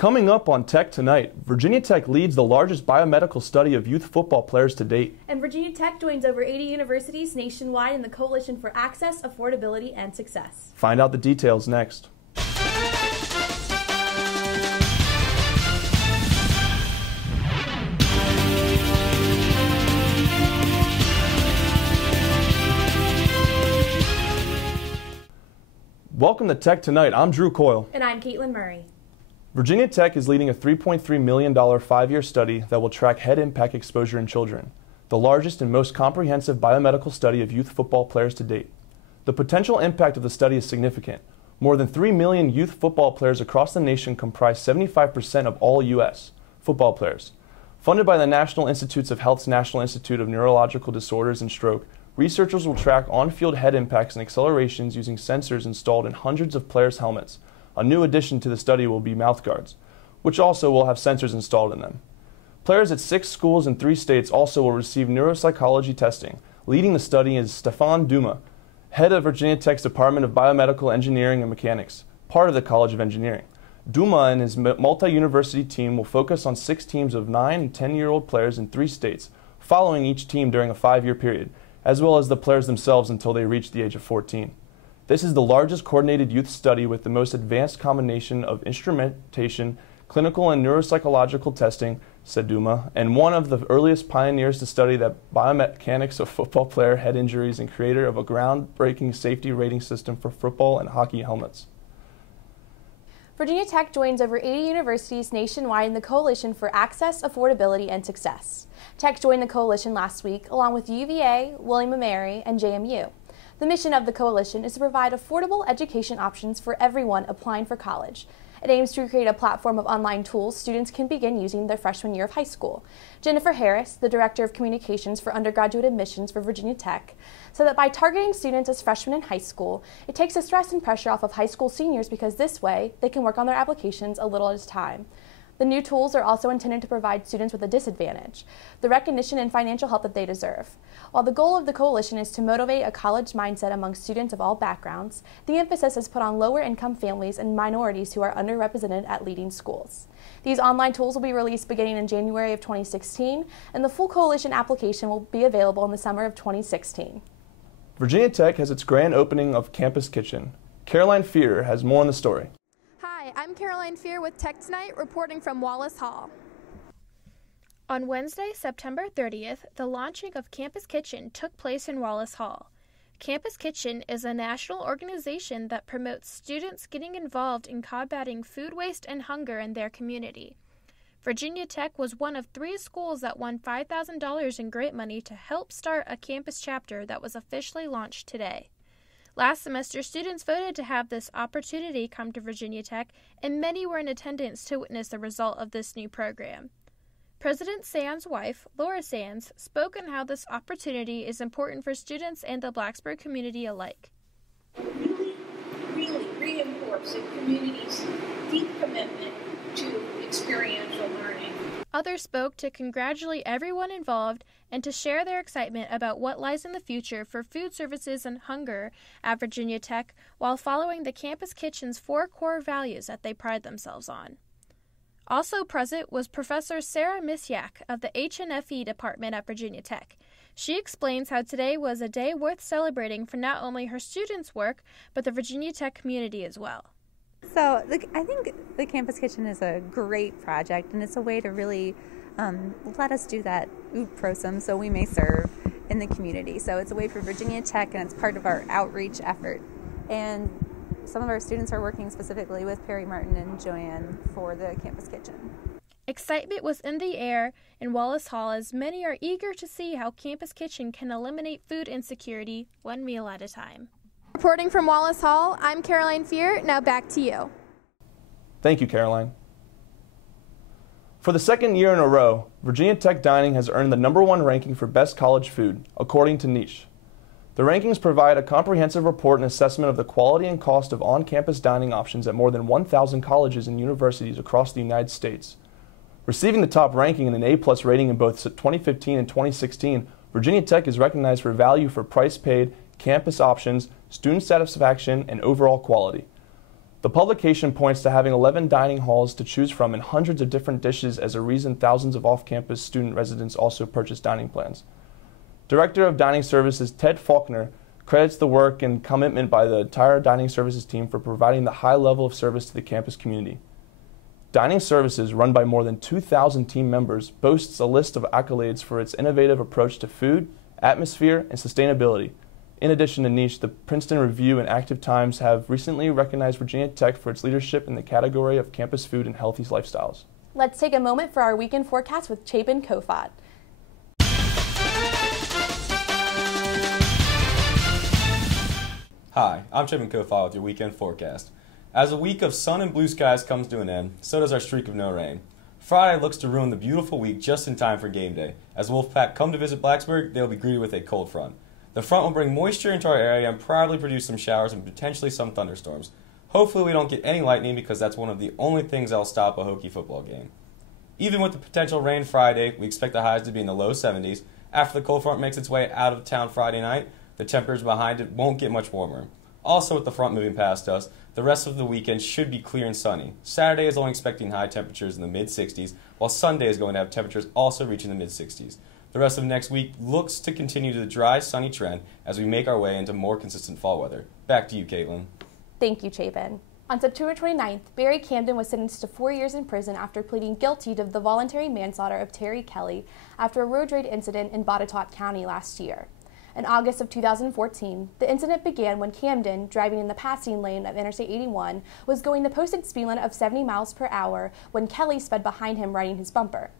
Coming up on Tech Tonight, Virginia Tech leads the largest biomedical study of youth football players to date. And Virginia Tech joins over 80 universities nationwide in the Coalition for Access, Affordability, and Success. Find out the details next. Welcome to Tech Tonight. I'm Drew Coyle. And I'm Caitlin Murray. Virginia Tech is leading a $3.3 million 5-year study that will track head impact exposure in children, the largest and most comprehensive biomedical study of youth football players to date. The potential impact of the study is significant. More than 3 million youth football players across the nation comprise 75% of all U.S. football players. Funded by the National Institutes of Health's National Institute of Neurological Disorders and Stroke, researchers will track on-field head impacts and accelerations using sensors installed in hundreds of players' helmets. A new addition to the study will be mouthguards, which also will have sensors installed in them. Players at 6 schools in 3 states also will receive neuropsychology testing. Leading the study is Stefan Duma, head of Virginia Tech's Department of Biomedical Engineering and Mechanics, part of the College of Engineering. Duma and his multi-university team will focus on 6 teams of 9 and 10-year-old players in 3 states, following each team during a 5-year period, as well as the players themselves until they reach the age of 14. This is the largest coordinated youth study with the most advanced combination of instrumentation, clinical and neuropsychological testing, said Duma, and one of the earliest pioneers to study the biomechanics of football player head injuries and creator of a groundbreaking safety rating system for football and hockey helmets. Virginia Tech joins over 80 universities nationwide in the Coalition for Access, Affordability, and Success. Tech joined the coalition last week along with UVA, William & Mary, and JMU. The mission of the coalition is to provide affordable education options for everyone applying for college. It aims to create a platform of online tools students can begin using their freshman year of high school. Jennifer Harris, the Director of Communications for Undergraduate Admissions for Virginia Tech, said that by targeting students as freshmen in high school, it takes the stress and pressure off of high school seniors because this way they can work on their applications a little at a time. The new tools are also intended to provide students with a disadvantage the recognition and financial help that they deserve. While the goal of the coalition is to motivate a college mindset among students of all backgrounds, the emphasis is put on lower-income families and minorities who are underrepresented at leading schools. These online tools will be released beginning in January of 2016, and the full coalition application will be available in the summer of 2016. Virginia Tech has its grand opening of Campus Kitchen. Caroline Fear has more on the story. Hi, I'm Caroline Fear with Tech Tonight, reporting from Wallace Hall. On Wednesday, September 30th, the launching of Campus Kitchen took place in Wallace Hall. Campus Kitchen is a national organization that promotes students getting involved in combating food waste and hunger in their community. Virginia Tech was one of 3 schools that won $5,000 in grant money to help start a campus chapter that was officially launched today. Last semester, students voted to have this opportunity come to Virginia Tech, and many were in attendance to witness the result of this new program. President Sands' wife, Laura Sands, spoke on how this opportunity is important for students and the Blacksburg community alike. Really reinforce the community's deep commitment to experiential learning. Others spoke to congratulate everyone involved and to share their excitement about what lies in the future for food services and hunger at Virginia Tech while following the Campus Kitchen's 4 core values that they pride themselves on. Also present was Professor Sarah Misyak of the HNFE department at Virginia Tech. She explains how today was a day worth celebrating for not only her students' work, but the Virginia Tech community as well. So I think the Campus Kitchen is a great project, and it's a way to really let us do that UPROSM so we may serve in the community. So it's a way for Virginia Tech, and it's part of our outreach effort. And some of our students are working specifically with Perry Martin and Joanne for the Campus Kitchen. Excitement was in the air in Wallace Hall as many are eager to see how Campus Kitchen can eliminate food insecurity one meal at a time. Reporting from Wallace Hall, I'm Caroline Fear. Now back to you. Thank you, Caroline. For the 2nd year in a row, Virginia Tech Dining has earned the #1 ranking for best college food, according to Niche. The rankings provide a comprehensive report and assessment of the quality and cost of on-campus dining options at more than 1,000 colleges and universities across the United States. Receiving the top ranking and an A+ rating in both 2015 and 2016, Virginia Tech is recognized for value for price paid, campus options, student satisfaction, and overall quality. The publication points to having 11 dining halls to choose from and hundreds of different dishes as a reason thousands of off-campus student residents also purchase dining plans. Director of Dining Services Ted Faulkner credits the work and commitment by the entire Dining Services team for providing the high level of service to the campus community. Dining Services, run by more than 2,000 team members, boasts a list of accolades for its innovative approach to food, atmosphere, and sustainability. In addition to niche, the Princeton Review and Active Times have recently recognized Virginia Tech for its leadership in the category of campus food and healthy lifestyles. Let's take a moment for our weekend forecast with Chapin Kofod. Hi, I'm Chapin Kofod with your weekend forecast. As a week of sun and blue skies comes to an end, so does our streak of no rain. Friday looks to ruin the beautiful week just in time for game day. As Wolfpack come to visit Blacksburg, they will be greeted with a cold front. The front will bring moisture into our area and probably produce some showers and potentially some thunderstorms. Hopefully we don't get any lightning because that's one of the only things that will stop a Hokie football game. Even with the potential rain Friday, we expect the highs to be in the low 70s. After the cold front makes its way out of town Friday night, the temperatures behind it won't get much warmer. Also, with the front moving past us, the rest of the weekend should be clear and sunny. Saturday is only expecting high temperatures in the mid-60s, while Sunday is going to have temperatures also reaching the mid-60s. The rest of next week looks to continue the dry, sunny trend as we make our way into more consistent fall weather. Back to you, Caitlin. Thank you, Chapin. On September 29th, Barry Camden was sentenced to 4 years in prison after pleading guilty to the voluntary manslaughter of Terry Kelly after a road rage incident in Botetourt County last year. In August of 2014, the incident began when Camden, driving in the passing lane of Interstate 81, was going the posted speed limit of 70 miles per hour when Kelly sped behind him riding his bumper,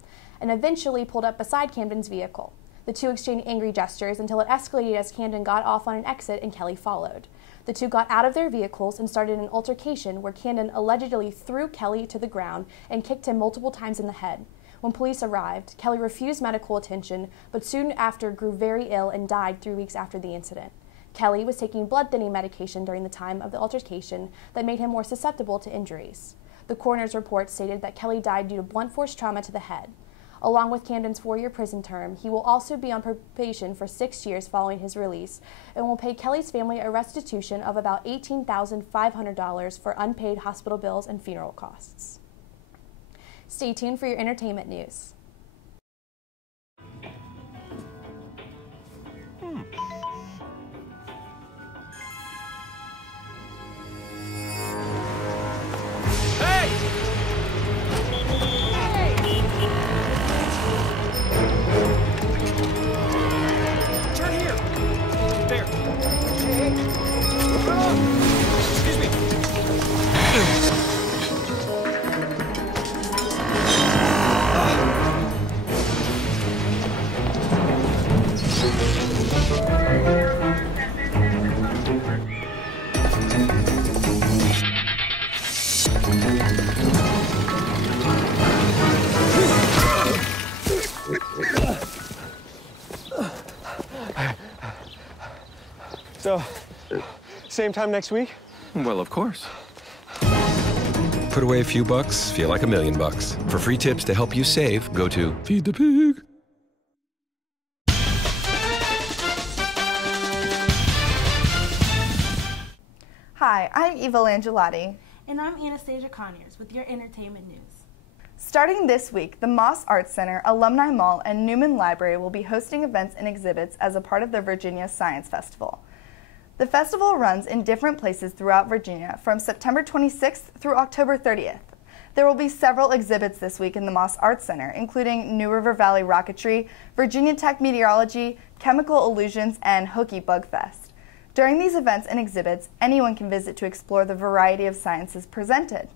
and eventually pulled up beside Camden's vehicle. The two exchanged angry gestures until it escalated as Camden got off on an exit and Kelly followed. The two got out of their vehicles and started an altercation where Camden allegedly threw Kelly to the ground and kicked him multiple times in the head. When police arrived, Kelly refused medical attention, but soon after grew very ill and died 3 weeks after the incident. Kelly was taking blood thinning medication during the time of the altercation that made him more susceptible to injuries. The coroner's report stated that Kelly died due to blunt force trauma to the head. Along with Camden's 4-year prison term, he will also be on probation for 6 years following his release and will pay Kelly's family a restitution of about $18,500 for unpaid hospital bills and funeral costs. Stay tuned for your entertainment news. So, same time next week? Well, of course. Put away a few bucks, feel like $1 million. For free tips to help you save, go to Feed the Pig. Hi, I'm Eva Langelotti. And I'm Anastasia Conyers with your entertainment news. Starting this week, the Moss Arts Center, Alumni Mall, and Newman Library will be hosting events and exhibits as a part of the Virginia Science Festival. The festival runs in different places throughout Virginia from September 26th through October 30th. There will be several exhibits this week in the Moss Arts Center, including New River Valley Rocketry, Virginia Tech Meteorology, Chemical Illusions, and Hokie Bug Fest. During these events and exhibits, anyone can visit to explore the variety of sciences presented.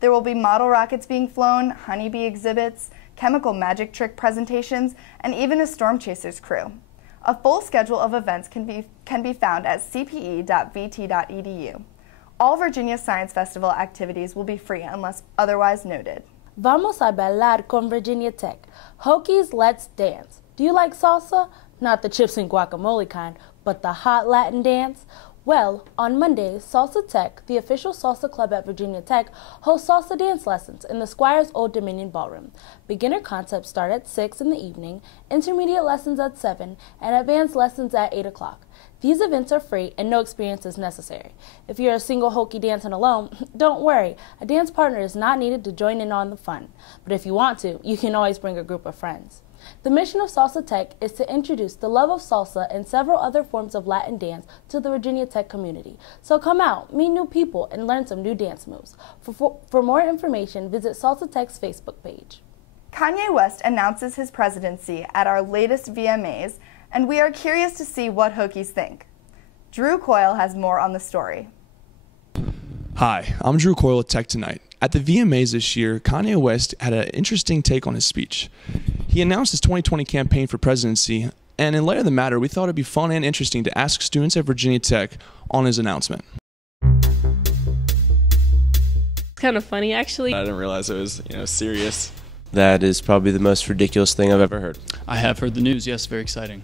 There will be model rockets being flown, honeybee exhibits, chemical magic trick presentations, and even a storm chasers crew. A full schedule of events can be found at cpe.vt.edu. All Virginia Science Festival activities will be free unless otherwise noted. Vamos a bailar con Virginia Tech. Hokies, let's dance. Do you like salsa? Not the chips and guacamole kind, but the hot Latin dance? Well, on Monday, Salsa Tech, the official salsa club at Virginia Tech, hosts salsa dance lessons in the Squires Old Dominion Ballroom. Beginner concepts start at 6 in the evening, intermediate lessons at 7, and advanced lessons at 8 o'clock. These events are free and no experience is necessary. If you're a single Hokie dancing alone, don't worry. A dance partner is not needed to join in on the fun. But if you want to, you can always bring a group of friends. The mission of Salsa Tech is to introduce the love of salsa and several other forms of Latin dance to the Virginia Tech community. So come out, meet new people, and learn some new dance moves. For more information, visit Salsa Tech's Facebook page. Kanye West announces his presidency at our latest VMAs, and we are curious to see what Hokies think. Drew Coyle has more on the story. Hi, I'm Drew Coyle with Tech Tonight. At the VMAs this year, Kanye West had an interesting take on his speech. He announced his 2020 campaign for presidency, and in light of the matter, we thought it'd be fun and interesting to ask students at Virginia Tech on his announcement. It's kind of funny, actually. I didn't realize it was, serious. That is probably the most ridiculous thing I've ever heard. I have heard the news, yes, very exciting.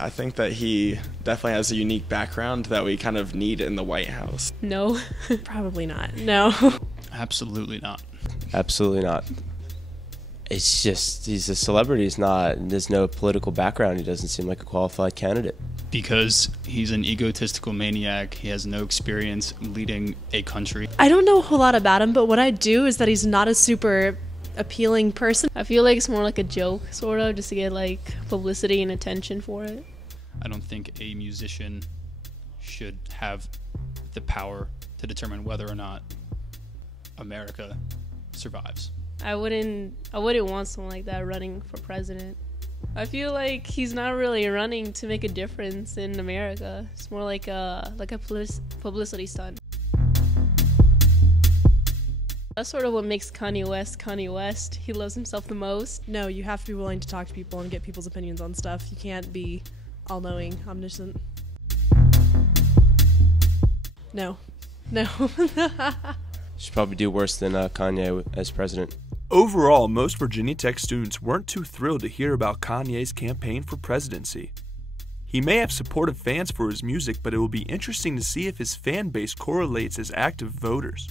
I think that he definitely has a unique background that we kind of need in the White House. No, probably not. No. Absolutely not. Absolutely not. It's just, he's a celebrity. There's no political background. He doesn't seem like a qualified candidate. Because he's an egotistical maniac. He has no experience leading a country. I don't know a whole lot about him, but what I do is that he's not a super appealing person. I feel like it's more like a joke, sort of, just to get like publicity and attention for it. I don't think a musician should have the power to determine whether or not America survives. I wouldn't want someone like that running for president. I feel like he's not really running to make a difference in America. It's more like a publicity stunt. That's sort of what makes Kanye West Kanye West. He loves himself the most. No, you have to be willing to talk to people and get people's opinions on stuff. You can't be all-knowing, omniscient. No. Should probably do worse than Kanye as president. Overall, most Virginia Tech students weren't too thrilled to hear about Kanye's campaign for presidency. He may have supportive fans for his music, but it will be interesting to see if his fan base correlates as active voters.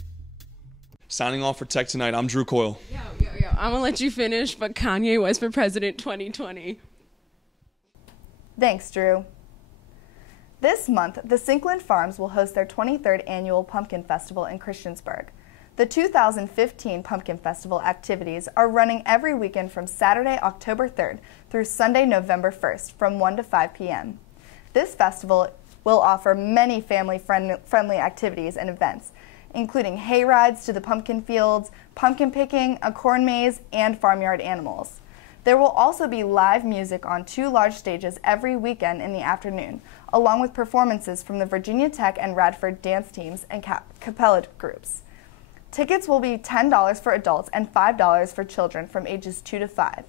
Signing off for Tech Tonight, I'm Drew Coyle. Yo. I'm gonna let you finish, but Kanye West for president 2020. Thanks, Drew. This month, the Sinkland Farms will host their 23rd annual Pumpkin Festival in Christiansburg. The 2015 Pumpkin Festival activities are running every weekend from Saturday, October 3rd through Sunday, November 1st from 1 to 5 p.m. This festival will offer many family-friendly activities and events, including hay rides to the pumpkin fields, pumpkin picking, a corn maze, and farmyard animals. There will also be live music on 2 large stages every weekend in the afternoon, along with performances from the Virginia Tech and Radford dance teams and cappella groups. Tickets will be $10 for adults and $5 for children from ages 2 to 5.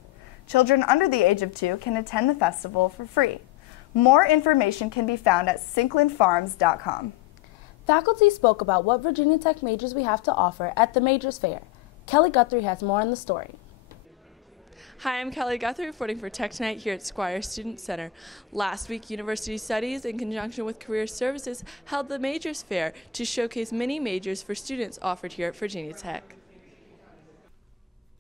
Children under the age of 2 can attend the festival for free. More information can be found at sinklandfarms.com. Faculty spoke about what Virginia Tech majors we have to offer at the Majors Fair. Kelly Guthrie has more on the story. Hi, I'm Kelly Guthrie, reporting for Tech Tonight here at Squire Student Center. Last week, University Studies, in conjunction with Career Services, held the Majors Fair to showcase many majors for students offered here at Virginia Tech.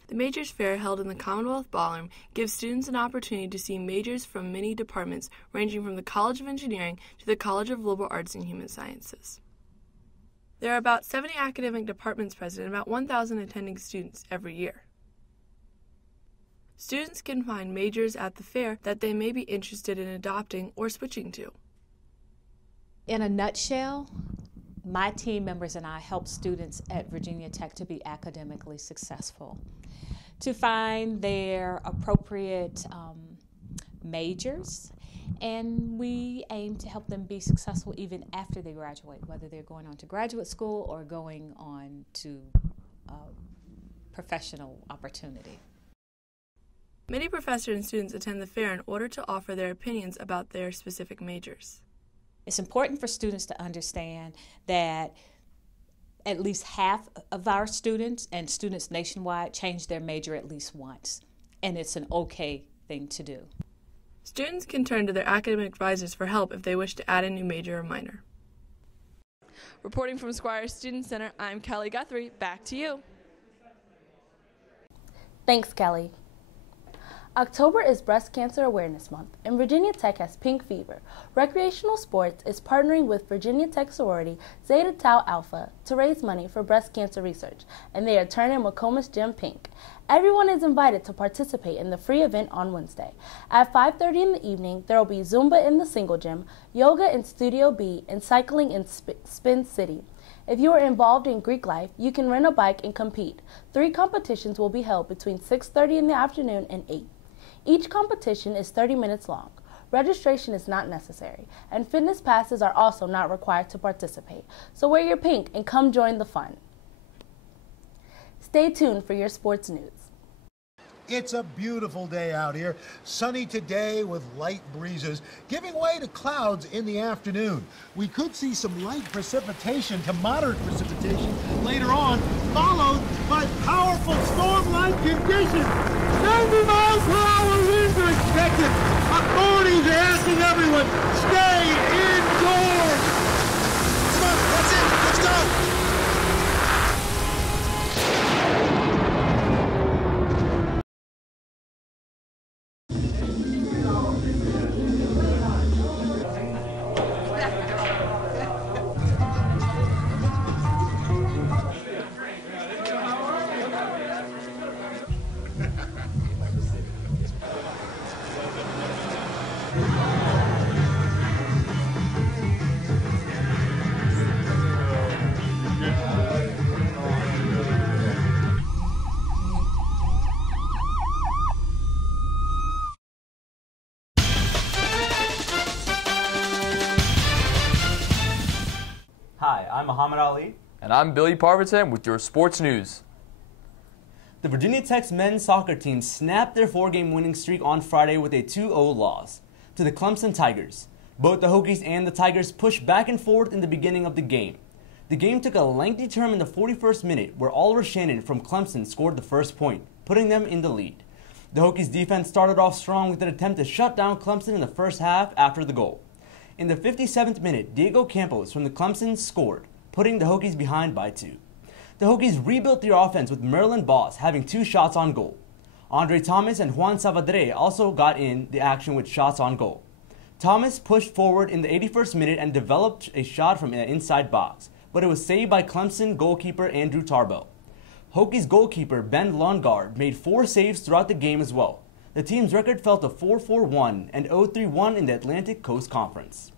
The Majors Fair, held in the Commonwealth Ballroom, gives students an opportunity to see majors from many departments, ranging from the College of Engineering to the College of Liberal Arts and Human Sciences. There are about 70 academic departments present and about 1,000 attending students every year. Students can find majors at the fair that they may be interested in adopting or switching to. In a nutshell, my team members and I help students at Virginia Tech to be academically successful, to find their appropriate majors, and we aim to help them be successful even after they graduate, whether they're going on to graduate school or going on to professional opportunity. Many professors and students attend the fair in order to offer their opinions about their specific majors. It's important for students to understand that at least half of our students and students nationwide change their major at least once, and it's an okay thing to do. Students can turn to their academic advisors for help if they wish to add a new major or minor. Reporting from Squire Student Center, I'm Kelly Guthrie. Back to you. Thanks, Kelly. October is Breast Cancer Awareness Month, and Virginia Tech has Pink Fever. Recreational Sports is partnering with Virginia Tech sorority Zeta Tau Alpha to raise money for breast cancer research, and they are turning McComas Gym pink. Everyone is invited to participate in the free event on Wednesday. At 5:30 in the evening, there will be Zumba in the single gym, yoga in Studio B, and cycling in Spin City. If you are involved in Greek life, you can rent a bike and compete. 3 competitions will be held between 6:30 in the afternoon and 8. Each competition is 30 minutes long. Registration is not necessary, and fitness passes are also not required to participate. So wear your pink and come join the fun. Stay tuned for your sports news. It's a beautiful day out here. Sunny today with light breezes, giving way to clouds in the afternoon. We could see some light precipitation to moderate precipitation later on, followed by powerful storm-like conditions. 90 miles per hour winds are expected. Authorities are asking everyone, stay indoors. Come on, that's it. Let's go. Hi, I'm Muhammad Ali. And I'm Billy Parvatan with your sports news. The Virginia Tech's men's soccer team snapped their 4-game winning streak on Friday with a 2-0 loss to the Clemson Tigers. Both the Hokies and the Tigers pushed back and forth in the beginning of the game. The game took a lengthy turn in the 41st minute where Oliver Shannon from Clemson scored the first point, putting them in the lead. The Hokies defense started off strong with an attempt to shut down Clemson in the first half after the goal. In the 57th minute, Diego Campos from the Clemson scored, putting the Hokies behind by 2. The Hokies rebuilt their offense with Maryland Boss having 2 shots on goal. Andre Thomas and Juan Savadre also got in the action with shots on goal. Thomas pushed forward in the 81st minute and developed a shot from an inside box, but it was saved by Clemson goalkeeper Andrew Tarbell. Hokies goalkeeper Ben Lundgaard made 4 saves throughout the game as well. The team's record fell to 4-4-1 and 0-3-1 in the Atlantic Coast Conference.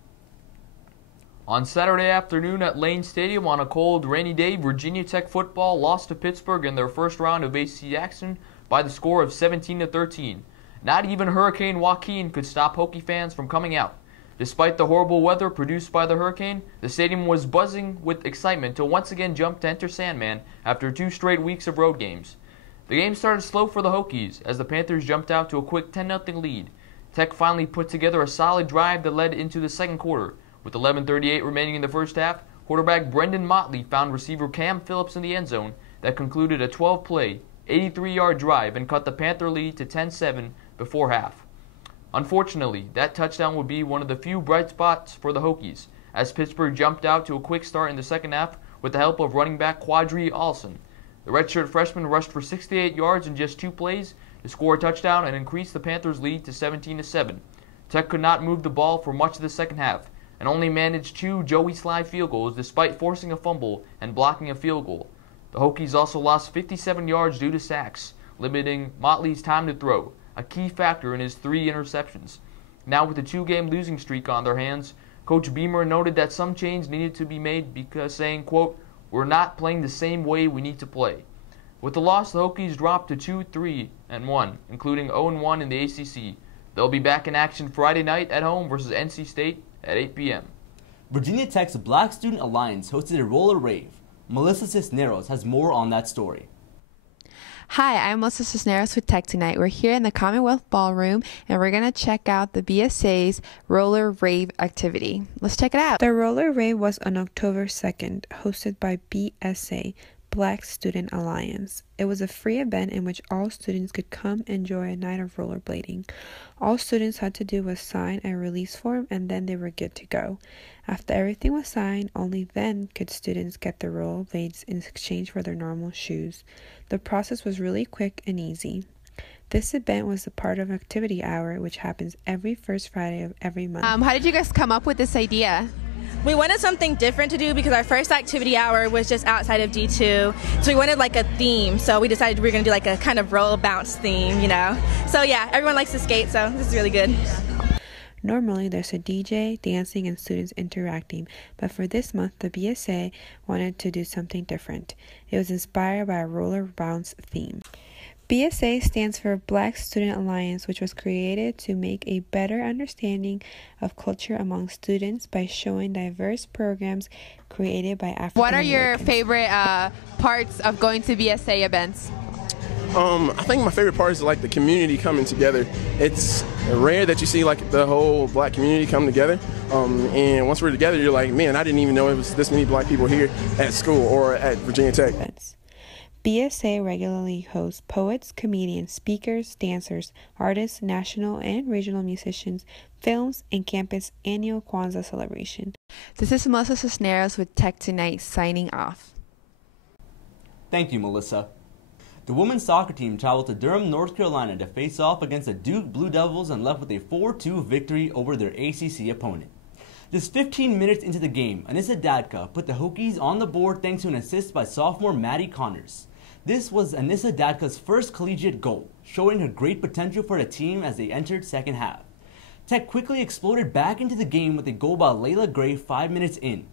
On Saturday afternoon at Lane Stadium on a cold, rainy day, Virginia Tech football lost to Pittsburgh in their first round of ACC action by the score of 17-13. Not even Hurricane Joaquin could stop Hokie fans from coming out. Despite the horrible weather produced by the hurricane, the stadium was buzzing with excitement to once again jump to enter Sandman after 2 straight weeks of road games. The game started slow for the Hokies as the Panthers jumped out to a quick 10-0 lead. Tech finally put together a solid drive that led into the second quarter. With 11:38 remaining in the first half, quarterback Brendan Motley found receiver Cam Phillips in the end zone that concluded a 12-play, 83-yard drive and cut the Panther lead to 10-7 before half. Unfortunately, that touchdown would be one of the few bright spots for the Hokies, as Pittsburgh jumped out to a quick start in the second half with the help of running back Quadri Allison. The redshirt freshman rushed for 68 yards in just 2 plays to score a touchdown and increase the Panthers' lead to 17-7. Tech could not move the ball for much of the second half and only managed 2 Joey Sly field goals despite forcing a fumble and blocking a field goal. The Hokies also lost 57 yards due to sacks, limiting Motley's time to throw, a key factor in his 3 interceptions. Now with a 2-game losing streak on their hands, Coach Beamer noted that some change needed to be made because saying, quote, "We're not playing the same way we need to play." With the loss, the Hokies dropped to 2-3-1, including 0-1 in the ACC. They'll be back in action Friday night at home versus NC State at 8 p.m. Virginia Tech's Black Student Alliance hosted a roller rave. Melissa Cisneros has more on that story. Hi, I'm Melissa Cisneros with Tech Tonight. We're here in the Commonwealth Ballroom, and we're going to check out the BSA's Roller Rave activity. Let's check it out. The Roller Rave was on October 2nd, hosted by BSA, Black Student Alliance. It was a free event in which all students could come enjoy a night of rollerblading. All students had to do was sign a release form and then they were good to go. After everything was signed, only then could students get their rollerblades in exchange for their normal shoes. The process was really quick and easy. This event was a part of Activity Hour, which happens every first Friday of every month. How did you guys come up with this idea? We wanted something different to do because our first activity hour was just outside of D2. So we wanted like a theme. So we decided we were going to do like a kind of roll bounce theme, you know. So yeah, everyone likes to skate, so this is really good. Normally, there's a DJ, dancing, and students interacting, but for this month, the BSA wanted to do something different. It was inspired by a roller bounce theme. BSA stands for Black Student Alliance, which was created to make a better understanding of culture among students by showing diverse programs created by African Americans. What are your favorite parts of going to BSA events? I think my favorite part is like the community coming together. It's rare that you see like the whole black community come together. And once we're together, you're like, man, I didn't even know it was this many black people here at school or at Virginia Tech. BSA regularly hosts poets, comedians, speakers, dancers, artists, national and regional musicians, films, and campus annual Kwanzaa celebration. This is Melissa Cisneros with Tech Tonight signing off. Thank you, Melissa. The women's soccer team traveled to Durham, North Carolina to face off against the Duke Blue Devils and left with a 4-2 victory over their ACC opponent. Just 15 minutes into the game, Anissa Dadka put the Hokies on the board thanks to an assist by sophomore Maddie Connors. This was Anissa Dadka's first collegiate goal, showing her great potential for the team as they entered second half. Tech quickly exploded back into the game with a goal by Layla Gray 5 minutes in.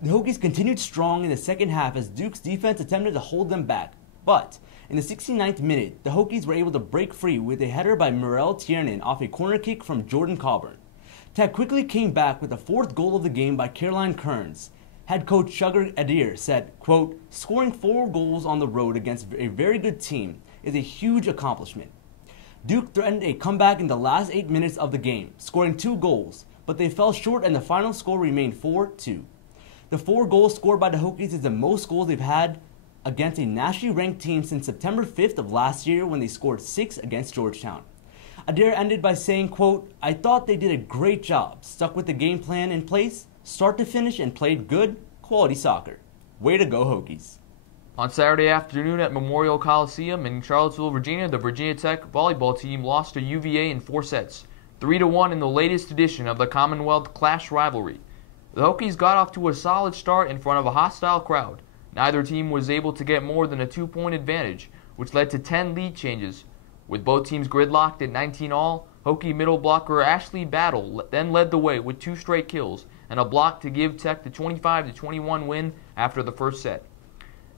The Hokies continued strong in the second half as Duke's defense attempted to hold them back, but in the 69th minute, the Hokies were able to break free with a header by Mirelle Tiernan off a corner kick from Jordan Coburn. Tech quickly came back with the fourth goal of the game by Caroline Kearns. Head coach Sugar Adair said, quote, "Scoring 4 goals on the road against a very good team is a huge accomplishment." Duke threatened a comeback in the last 8 minutes of the game, scoring 2 goals, but they fell short and the final score remained 4-2. The 4 goals scored by the Hokies is the most goals they've had against a nationally ranked team since September 5th of last year when they scored 6 against Georgetown. Adair ended by saying, quote, "I thought they did a great job, stuck with the game plan in place, start to finish, and played good, quality soccer. Way to go, Hokies." On Saturday afternoon at Memorial Coliseum in Charlottesville, Virginia, the Virginia Tech volleyball team lost to UVA in 4 sets, 3-1 in the latest edition of the Commonwealth Clash rivalry. The Hokies got off to a solid start in front of a hostile crowd. Neither team was able to get more than a 2-point advantage, which led to 10 lead changes. With both teams gridlocked at 19 all, Hokie middle blocker Ashley Battle then led the way with 2 straight kills and a block to give Tech the 25-21 win after the first set.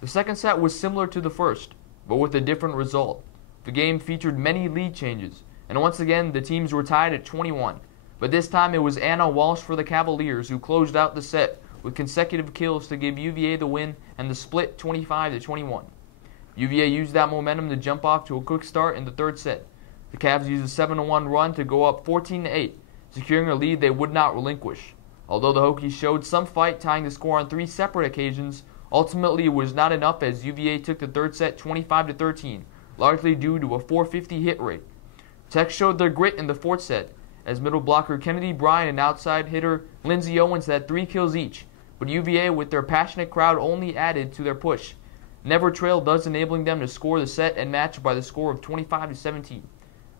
The second set was similar to the first, but with a different result. The game featured many lead changes, and once again the teams were tied at 21. But this time it was Anna Walsh for the Cavaliers who closed out the set with consecutive kills to give UVA the win and the split 25-21. UVA used that momentum to jump off to a quick start in the third set. The Cavs used a 7-1 run to go up 14-8, securing a lead they would not relinquish. Although the Hokies showed some fight tying the score on 3 separate occasions, ultimately it was not enough as UVA took the third set 25-13, largely due to a .450 hit rate. Tech showed their grit in the fourth set, as middle blocker Kennedy Bryan and outside hitter Lindsay Owens had 3 kills each, but UVA with their passionate crowd only added to their push. Never trailed, thus enabling them to score the set and match by the score of 25-17.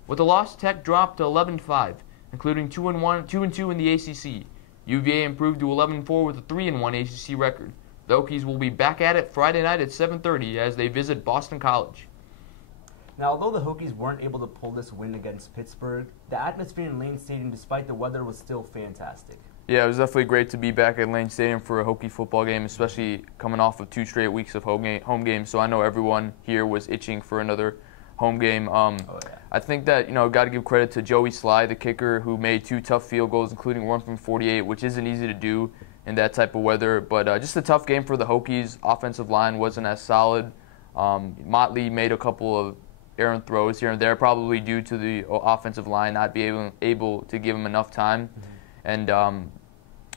With the loss, Tech dropped to 11-5, including 2-2 in the ACC. UVA improved to 11-4 with a 3-1 ACC record. The Hokies will be back at it Friday night at 7:30 as they visit Boston College. Now, although the Hokies weren't able to pull this win against Pittsburgh, the atmosphere in Lane Stadium, despite the weather, was still fantastic. Yeah, it was definitely great to be back at Lane Stadium for a Hokie football game, especially coming off of 2 straight weeks of home games. So I know everyone here was itching for another home game. I think that, got to give credit to Joey Sly, the kicker, who made 2 tough field goals, including one from 48, which isn't easy to do in that type of weather. But just a tough game for the Hokies. Offensive line wasn't as solid. Motley made a couple of errant throws here and there, probably due to the offensive line not being able to give him enough time. And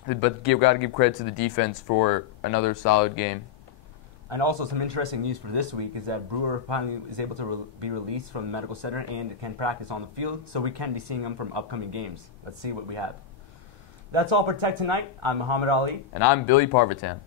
but got to give credit to the defense for another solid game. And also some interesting news for this week is that Brewer finally is able to be released from the medical center and can practice on the field, so we can be seeing him from upcoming games. Let's see what we have. That's all for Tech Tonight. I'm Muhammad Ali. And I'm Billy Parvitan.